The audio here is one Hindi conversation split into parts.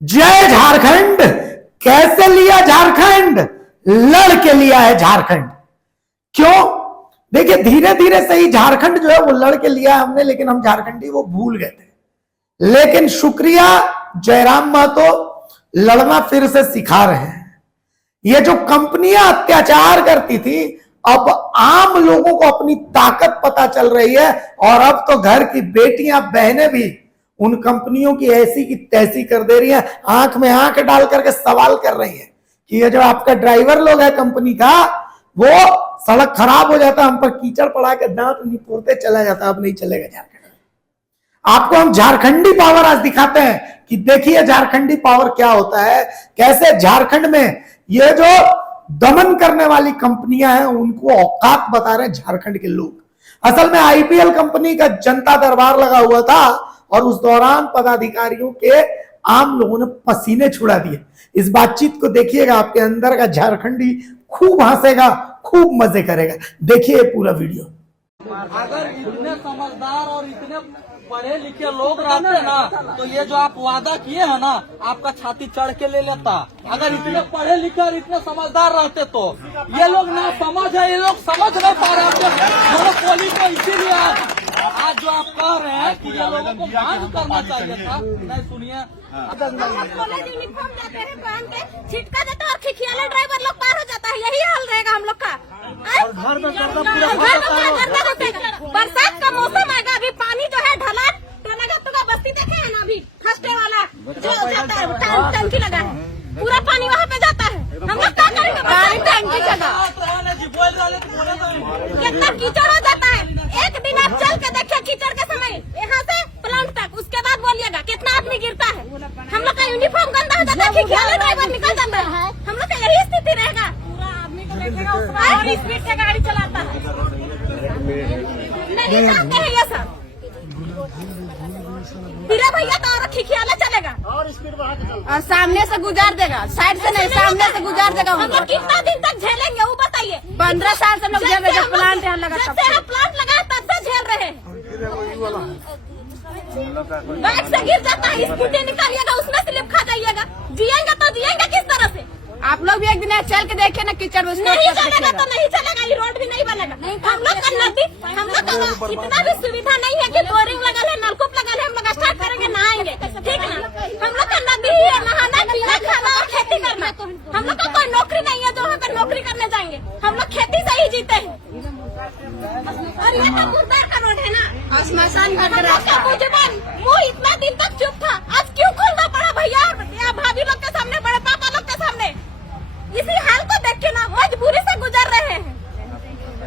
जय झारखंड। कैसे लिया झारखंड? लड़ के लिया है झारखंड। क्यों? देखिए, धीरे धीरे सही झारखंड जो है वो लड़ के लिया है हमने, लेकिन हम झारखंडी वो भूल गए थे। लेकिन शुक्रिया जयराम महतो, लड़ना फिर से सिखा रहे हैं। ये जो कंपनियां अत्याचार करती थी, अब आम लोगों को अपनी ताकत पता चल रही है, और अब तो घर की बेटियां बहनें भी उन कंपनियों की ऐसी की तैसी कर दे रही है, आंख में आंख डाल करके सवाल कर रही है कि ये जो आपका ड्राइवर लोग है कंपनी का, वो सड़क खराब हो जाता है, हम पर कीचड़ पड़ा के दांत निपोरते चला जाता, अब नहीं चलेगा झारखंड। आपको हम झारखंडी पावर आज दिखाते हैं कि देखिए झारखंडी पावर क्या होता है, कैसे झारखंड में ये जो दमन करने वाली कंपनियां हैं उनको औकात बता रहे हैं झारखंड के लोग। असल में आईपीएल कंपनी का जनता दरबार लगा हुआ था, और उस दौरान पदाधिकारियों के आम लोगों ने पसीने छुड़ा दिए। इस बातचीत को देखिएगा, आपके अंदर का झारखंडी खूब हंसेगा, खूब मजे करेगा। देखिए पूरा वीडियो। अगर इतने समझदार और इतने पढ़े लिखे लोग रहते ना, तो ये जो आप वादा किए हैं ना, आपका छाती चढ़ के ले लेता। अगर इतने पढ़े लिखे और इतने समझदार रहते तो ये लोग ना समझ है, ये लोग समझ नहीं पा रहे मोनोपोली को। इसीलिए आज जो आप कह रहे हैं कि ये लोगों को बंद करना चाहिए था, नहीं सुनिए, कॉलेज यूनिफॉर्म जाते हैं पहन के, छिटका देता है और खिखियाला ड्राइवर लोग पार हो जाता है। यही हाल रहेगा हम लोग का। घर में बरसात का मौसम आएगा, अभी पानी जो है ढलागा तो बस्ती देखे है ना, अभी फर्स्टे वाला जो जाता है टंकी लगा है, पूरा पानी वहाँ पे जाता है। हम लोग क्या करेंगे? पानी टंकी जगह कितना कीचड़ हो जाता है। एक दिन आप चल के देखिए कीचड़ के समय यहाँ से प्लांट तक, उसके बाद बोलिएगा कितना आदमी गिरता है। हम लोग का यूनिफॉर्म गंदा हो जाता है, खिखियाला ड्राइवर निकल जाता है। हम लोग का यही स्थिति रहेगा। पूरा आदमी को देखेगा और स्पीड से गाड़ी चलाता है, नहीं जानते हैं ये सब। फिर भैया तो और खिखियाला चलेगा और स्पीड बढ़ा के चलता और सामने से गुजार देगा, साइड से नहीं, सामने से गुजार देगा। हम लोग कितना दिन तक झेलेंगे वो बताइए? 15 साल से हम लोग झेल रहे हैं। प्लांट यहाँ लगा, जब से प्लांट लगा तब से झेल रहे हैं। बाइक से गिर जाता है, स्कूटी निकालिएगा, उसमें स्लिप खा जाइएगा। जिएंगे तो जिएंगे किस तरह से? आप लोग भी एक दिन चल के देखिए ना, कीचड़ नहीं चलेगा तो नहीं चलेगा, ये रोड भी नहीं बनेगा। हम लोग का नदी, हम लोग का इतना भी सुविधा नहीं है कि बोरिंग लगा है, नलकूप लगा है। हम लोग स्टार्ट करेंगे, नहाएंगे, ठीक है ना? हम लोग का नदी ही है, नहाना, पीना, खाना और खेती करना। हम लोग का कोई नौकरी नहीं है जो वहाँ पे नौकरी करने जाएंगे। हम लोग खेती से ही जीते हैं। और ये तो मुर्दा का रोड है ना, स्मशान घाट का मुझे वो इतना दिन तक चुप था, आज क्यों खोलना पड़ा भैया? भाभी लोग के सामने, बड़े पापा लोग के सामने इसी हाल को देख के ना मजबूरी से गुजर रहे हैं।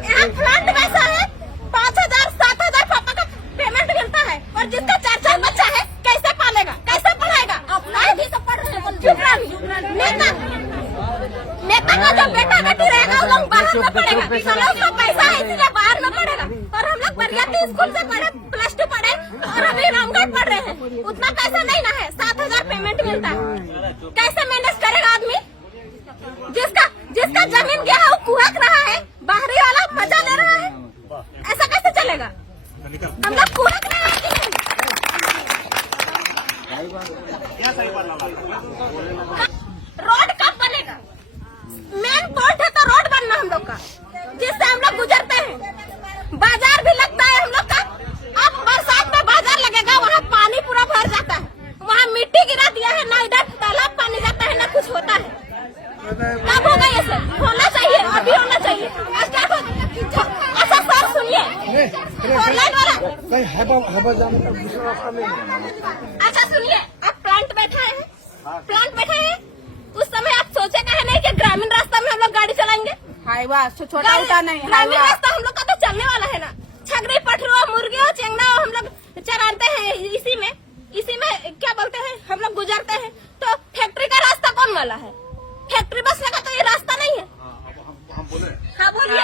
यहाँ प्लांट वैसा है, 5,000 7,000 पापा का पेमेंट मिलता है, और जिसका 4 बच्चा है कैसे पालेगा, कैसे पढ़ाएगा? अपना भी तो पढ़ रहे हैं। नेता का जो बेटा बेटी रहेगा वो लोग बाहर में पढ़ेगा, उसका पैसा है इसलिए बाहर में पढ़ेगा। और हम लोग बरियाती स्कूल से पढ़े, +2 पढ़े और अभी रामगढ़ पढ़ रहे हैं। उतना पैसा नहीं ना है, 7,000 पेमेंट मिलता है। कैसे मैनेज करेगा आदमी? जिसका जमीन गया है वो कुहक रहा है, बाहरी वाला मजा ले रहा है, ऐसा कैसे चलेगा? हम लोग कुहक रहे हैं कि नहीं? रोड कब बनेगा? मेन पॉइंट है तो रोड बनना हम लोग का, जिससे हम लोग गुजरते हैं। बाजार भी लगता है हम लोग का। अब बरसात में बाजार लगेगा, वहाँ पानी पूरा भर जाता है, वहाँ मिट्टी गिरा दिया है, ना इधर तालाब पानी जाता है, ना कुछ होता है। कब होगा ये सब? होना चाहिए, अभी होना चाहिए। अच्छा सर सुनिए, अच्छा सुनिए, आप प्लांट बैठा है, उस समय आप सोचे कहे नहीं कि ग्रामीण रास्ता में हम लोग गाड़ी चलाएंगे? हाईवा छोटा उठा नहीं, ग्रामीण रास्ता हम लोग का तो चलने वाला है ना। छगरी, पठरुआ, मुर्गी और चेंगना हम लोग चराते हैं, इसी में क्या बोलते हैं हम लोग गुजरते हैं। तो फैक्ट्री का रास्ता कौन वाला है? फैक्ट्री बस लगा तो ये रास्ता नहीं है। हाँ बोलिए।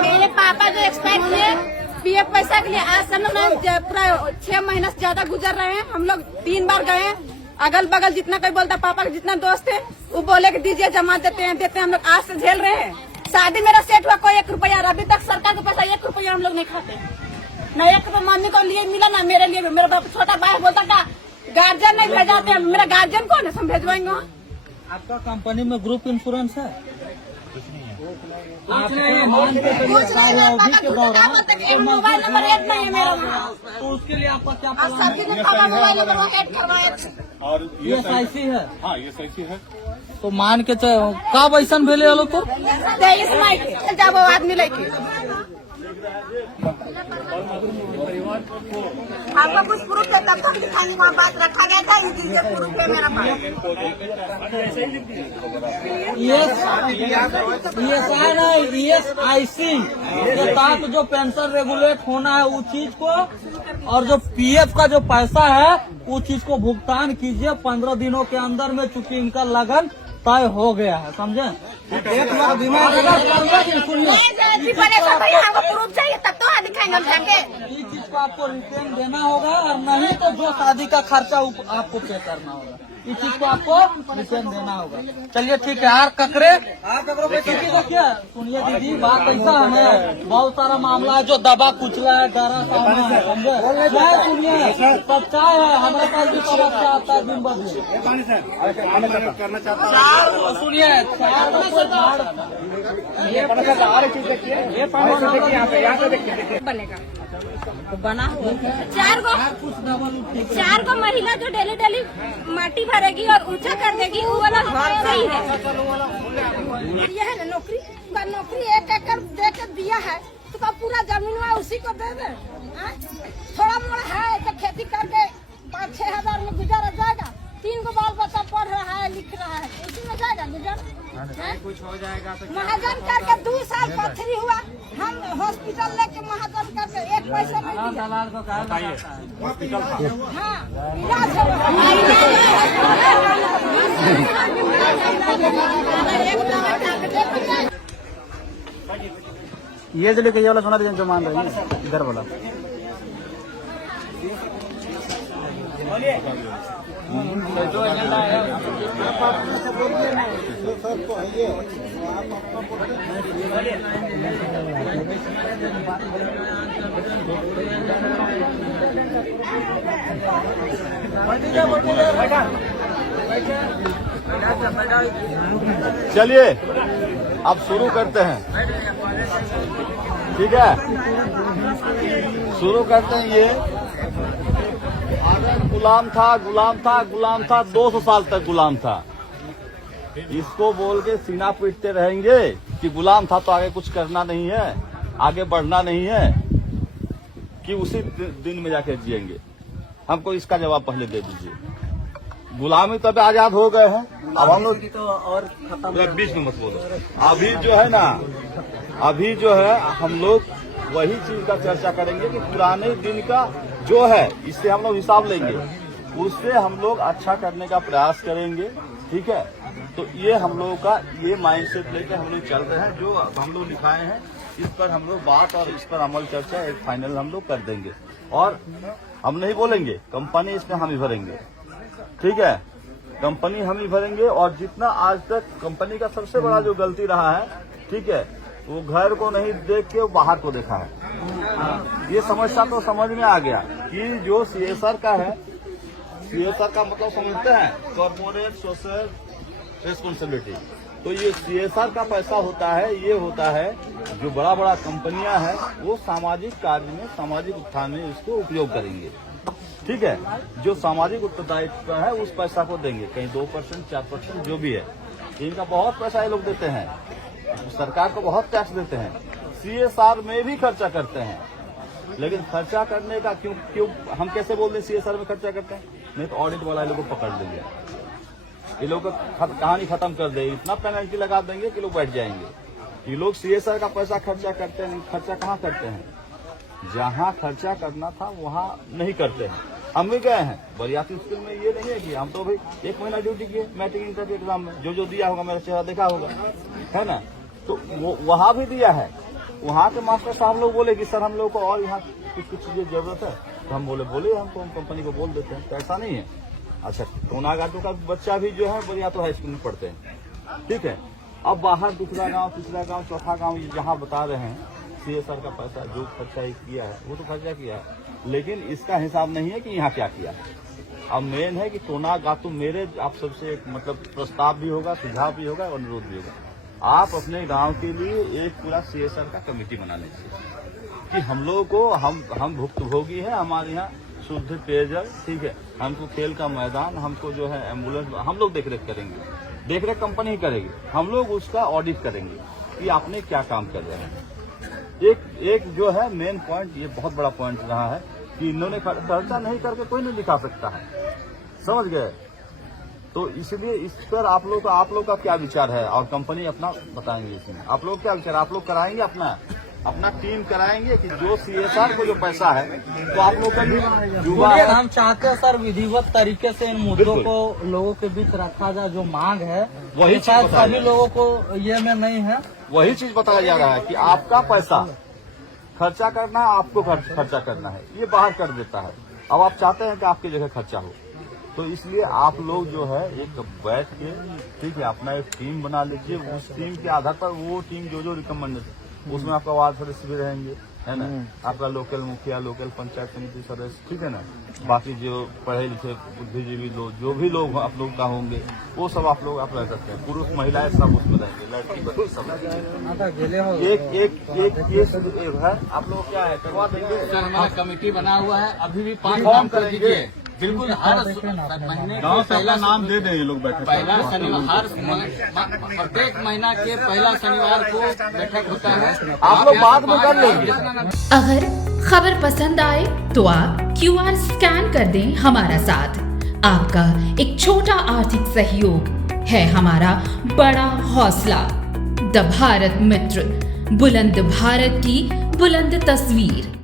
मेरे पापा जो एक्सपायर हुए पीएफ पैसा के लिए, आज हम लोग पूरा 6 महीना से ज्यादा गुजर रहे हैं। हम लोग 3 बार गए, अगल बगल जितना कोई बोलता, पापा के जितना दोस्त है वो बोले कि दीजिए, जमा देते हैं। हम लोग आज से झेल रहे हैं। शादी मेरा सेट हुआ, कोई 1 रुपया, अभी तक सरकार के पैसा 1 रुपया हम लोग नहीं खाते। न एक तो मम्मी को लिए मिला ना मेरे लिए भी। मेरा बाप छोटा भाई बोलता था गार्जियन नहीं भेजाते, मेरा गार्जियन कौन है, हम भेजवाएंगे वहाँ। आपका कंपनी में ग्रुप इंश्योरेंस है? कुछ नहीं है, मोबाइल नंबर ऐड नहीं है मेरा वहाँ। तो उसके लिए आपका क्या और सभी ने कहा मोबाइल नंबर ऐड करवाया। और ये SIC है? हाँ ये सही है। तो मान के चलो कब ऐसा भेले वालों को 23 मई के जब वो आदमी लेके आपका कुछ प्रूफ है तब तक दिखाने वहाँ बात रखा गया था। इस चीज से प्रूफ है मेरा पास। ESIC के साथ जो पेंशन रेगुलेट होना है उस चीज को, और जो PF का जो पैसा है उस चीज को भुगतान कीजिए 15 दिनों के अंदर में, चूंकि इनका लगन तय हो गया है, समझे? 1 लाख बीमा हमको प्रूफ चाहिए तब तो हाँ दिखाएंगे हम जाके। इस चीज को आपको रिटर्न देना होगा, और नहीं तो जो शादी का खर्चा आपको पे करना होगा। इस चीज को आपको रिटर्न देना होगा। चलिए ठीक है। यार ककरे को क्या सुनिए दीदी, बात ऐसा है बहुत सारा मामला है जो दबा कुचला है, डरा सहना है, समझे? मैं सुनिए सच्चाई है, हमारे पास भी समस्या आता है दिन ब दिन। सुनिए बनेगा बना हुआ 4 गो महिला जो डेली डेली माटी भरेगी और ऊंचा कर देगी, वो वाला सही है। ये है ना नौकरी 1 एकड़ दे के दिया है तो का पूरा जमीन में उसी को दे दे। थोड़ा मोड़ा है तो खेती करके 5-6 हजार में गुजारा जाएगा। 3 गो बाल बच्चा पढ़ रहा है, लिख रहा है, उसी में जाएगा गुजारा। कुछ हो जाएगा तो महाजन करके 2 साल पथरी हुआ, हम हॉस्पिटल लेके महाजन करके 1 पैसा नहीं दिया। हाँ इलाज ये जो लेके ये वाला सोना जो मान रहे हैं इधर वाला जो एजेंडा है चलिए अब शुरू करते हैं, ठीक है? शुरू करते हैं। ये अगर गुलाम था 200 साल तक गुलाम था। इसको बोल के सीना पीटते रहेंगे कि गुलाम था तो आगे कुछ करना नहीं है, आगे बढ़ना नहीं है, कि उसी दिन में जाके जिएंगे। हमको इसका जवाब पहले दे दीजिए। गुलामी तो अभी आजाद हो गए हैं, अब हम लोग तो और बीच में मत बोलो। अभी जो है ना, अभी जो है हम लोग वही चीज का चर्चा करेंगे कि पुराने दिन का जो है इससे हम लोग हिसाब लेंगे, उससे हम लोग अच्छा करने का प्रयास करेंगे, ठीक है? तो ये हम लोगों का ये माइंडसेट लेकर हम लोग चल रहे हैं। जो हम लोग लिखाए हैं इस पर हम लोग बात और इस पर अमल चर्चा एक फाइनल हम लोग कर देंगे, और हम नहीं बोलेंगे, कंपनी इसमें हम ही भरेंगे, ठीक है? कंपनी हम ही भरेंगे। और जितना आज तक कंपनी का सबसे बड़ा जो गलती रहा है, ठीक है, वो घर को नहीं देख के बाहर को देखा है। ये समस्या तो समझ में आ गया कि जो CSR का है, CSR का मतलब समझते हैं कॉर्पोरेट सोशल रिस्पॉन्सिबिलिटी। तो ये CSR का पैसा होता है, ये होता है जो बड़ा बड़ा कंपनियां हैं वो सामाजिक कार्य में, सामाजिक उत्थान में इसको उपयोग करेंगे, ठीक है? जो सामाजिक उत्तरदायित्व है उस पैसा को देंगे, कहीं 2% 4% जो भी है। इनका बहुत पैसा ये लोग देते हैं, सरकार को बहुत टैक्स देते हैं, CSR में भी खर्चा करते हैं। लेकिन खर्चा करने का क्यों हम कैसे बोल दें CSR में खर्चा करते हैं? नहीं तो ऑडिट वाला लोगों को पकड़ देंगे, ये लोग कहानी खत्म कर देंगे, इतना पेनल्टी लगा देंगे कि लोग बैठ जाएंगे। ये लोग CSR का पैसा खर्चा करते हैं, खर्चा कहाँ करते हैं? जहाँ खर्चा करना था वहाँ नहीं करते हैं। हम भी गए हैं बरियाती स्कूल में, ये नहीं है कि हम तो भाई 1 महीना ड्यूटी किए मैट्रिक इंटर के एग्जाम में, जो दिया होगा मेरा चेहरा देखा होगा, है ना? तो वो वहाँ भी दिया है। वहाँ के मास्टर साहब लोग बोले कि सर हम लोग को और यहाँ कुछ चीजें जरूरत है, तो हम बोले हमको, हम कंपनी को बोल देते हैं। तो ऐसा नहीं है। अच्छा, टोनागाटो का बच्चा भी जो है बरियातो हाई स्कूल में पढ़ते हैं, ठीक है? अब बाहर दूसरा गांव, तीसरा गांव, चौथा गांव जहाँ बता रहे हैं, CSR का पैसा जो खर्चा किया है वो तो खर्चा किया है, लेकिन इसका हिसाब नहीं है कि यहाँ क्या किया है। अब मेन है कि टोना गातू मेरे आप सबसे एक मतलब प्रस्ताव भी होगा, सुझाव भी होगा, अनुरोध भी होगा। आप अपने गांव के लिए एक पूरा CSR का कमेटी बना लीजिए कि हम लोगों को हम भुक्तभोगी है, हमारे यहाँ शुद्ध पेयजल, ठीक है, हमको खेल का मैदान, हमको जो है एम्बुलेंस, हम लोग देखरेख करेंगे, देखरेख कंपनी करेगी, हम लोग उसका ऑडिट करेंगे कि आपने क्या काम कर रहे हैं। एक जो है मेन पॉइंट, ये बहुत बड़ा पॉइंट रहा है कि इन्होंने खर्चा नहीं करके कोई नहीं दिखा सकता है, समझ गए। तो इसलिए इस पर आप लोग का क्या विचार है और कंपनी अपना बताएंगे इसमें। आप लोग क्या विचार, आप लोग कराएंगे अपना टीम कराएंगे कि जो CSR को जो पैसा है तो आप लोग का युवा है। हम चाहते हैं सर विधिवत तरीके से इन मुद्दों को लोगों के बीच रखा जाए, जो मांग है वही शायद सभी लोगों को ये में नहीं है। वही चीज बताया जा रहा है कि आपका पैसा खर्चा करना है, आपको खर्चा करना है, ये बाहर कर देता है। अब आप चाहते हैं कि आपकी जगह खर्चा हो, तो इसलिए आप लोग जो है एक बैठ के, ठीक है, अपना एक टीम बना लीजिए। उस टीम के आधार पर वो टीम जो रिकमेंडेशन, उसमें आपका वार्ड सदस्य भी रहेंगे, है ना, आपका लोकल मुखिया, लोकल पंचायत समिति सदस्य, ठीक है ना, बाकी जो पढ़े लिखे बुद्धिजीवी लोग, जो भी लोग आप लोग का होंगे, वो सब आप रह सकते हैं। पुरुष महिलाएं सब उसमें रहेंगे, लड़की बच्चे सब एक केस है। आप लोग क्या है करवा देंगे सर, हमारा कमेटी बना हुआ है, अभी भी 5 फॉर्म काम कर करेंगे। दीजिए। बिल्कुल हर महीने गाँव से पहला नाम दे दें ये लोग बैठक। पहला शनिवार, प्रत्येक महीना के पहला शनिवार को बैठक होता है। आप लोग बाद में कर लेंगे। अगर खबर पसंद आए तो आप QR स्कैन कर दें हमारा साथ। आपका एक छोटा आर्थिक सहयोग है हमारा बड़ा हौसला। द भारत मित्र, बुलंद भारत की बुलंद तस्वीर।